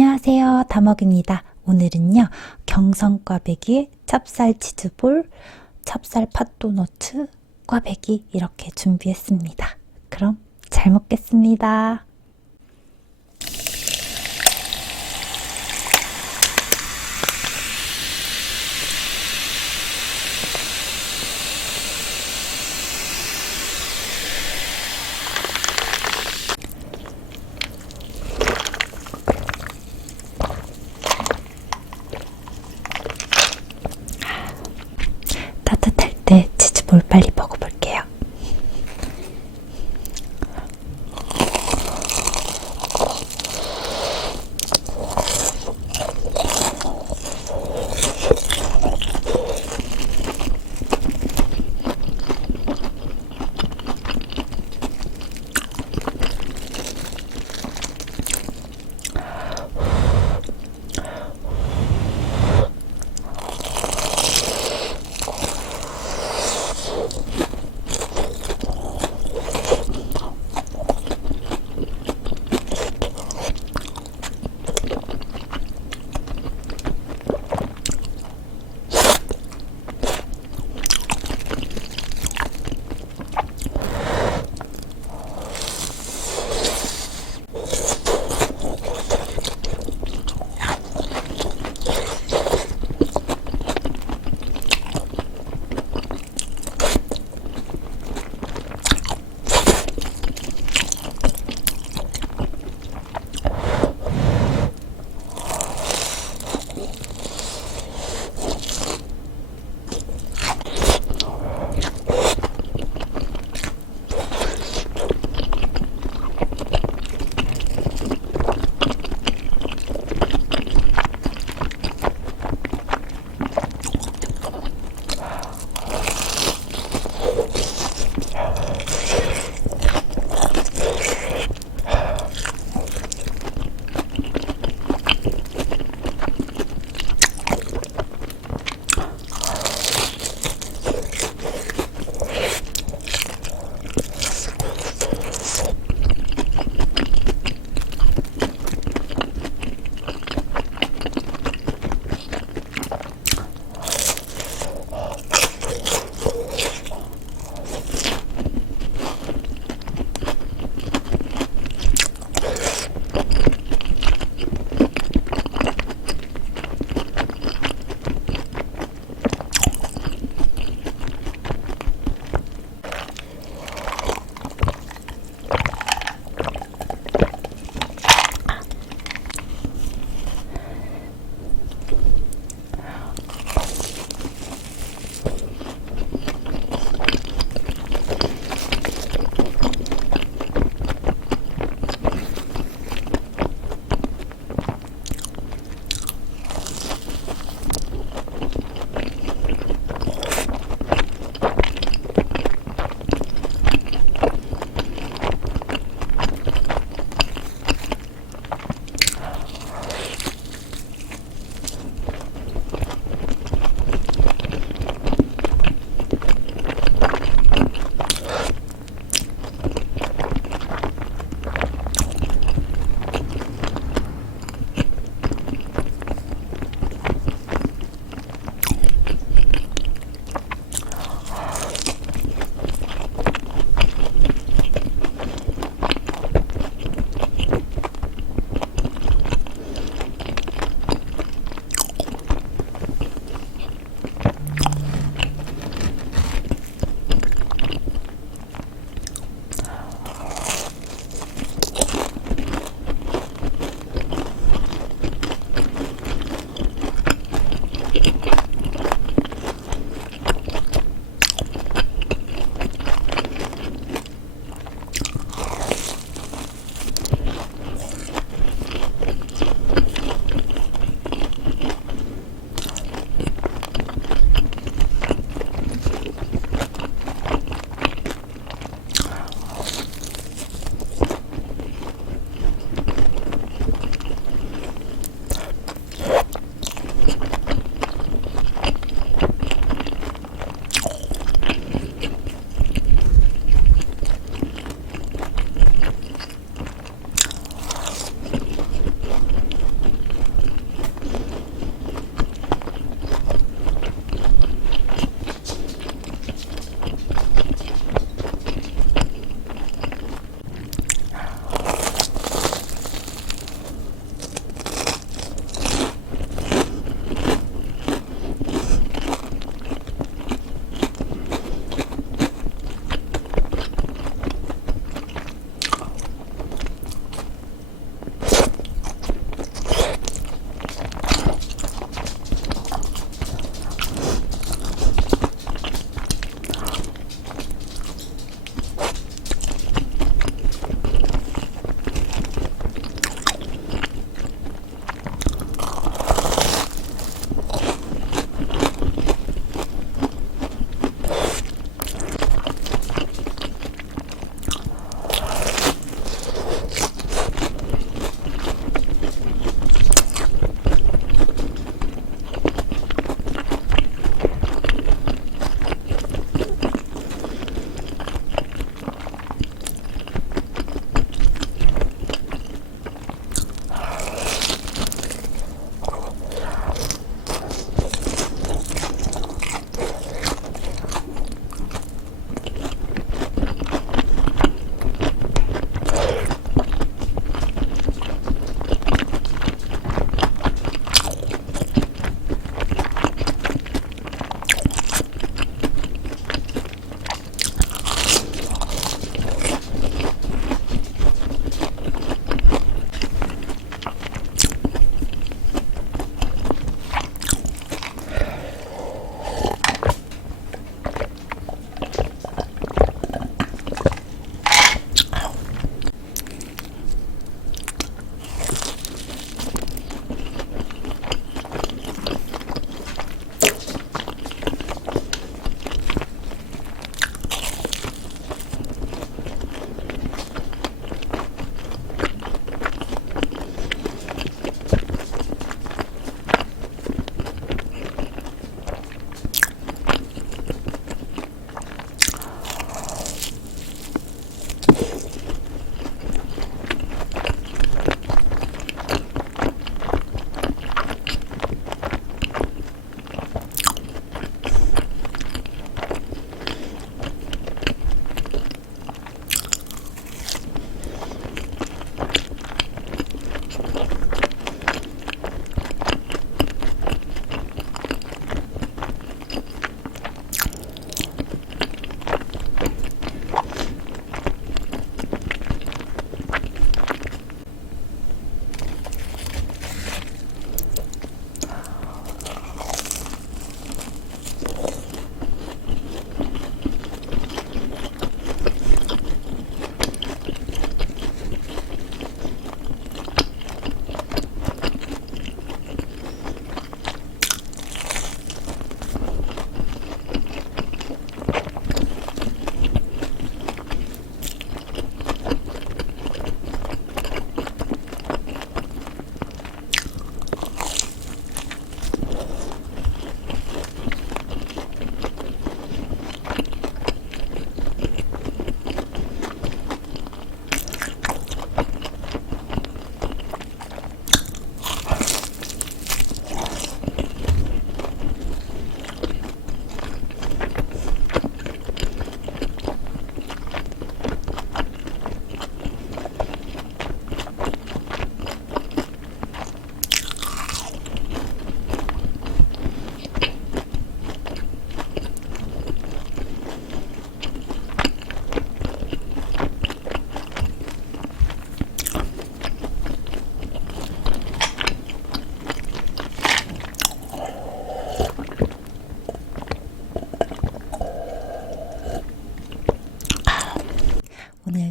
안녕하세요. 다먹입니다. 오늘은요, 경성 꽈배기, 찹쌀 치즈볼, 찹쌀 팥도너츠, 꽈배기 이렇게 준비했습니다. 그럼 잘 먹겠습니다. て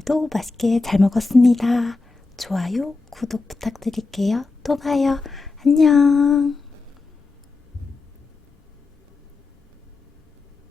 오늘도 맛있게 잘 먹었습니다. 좋아요, 구독 부탁드릴게요. 또 봐요. 안녕.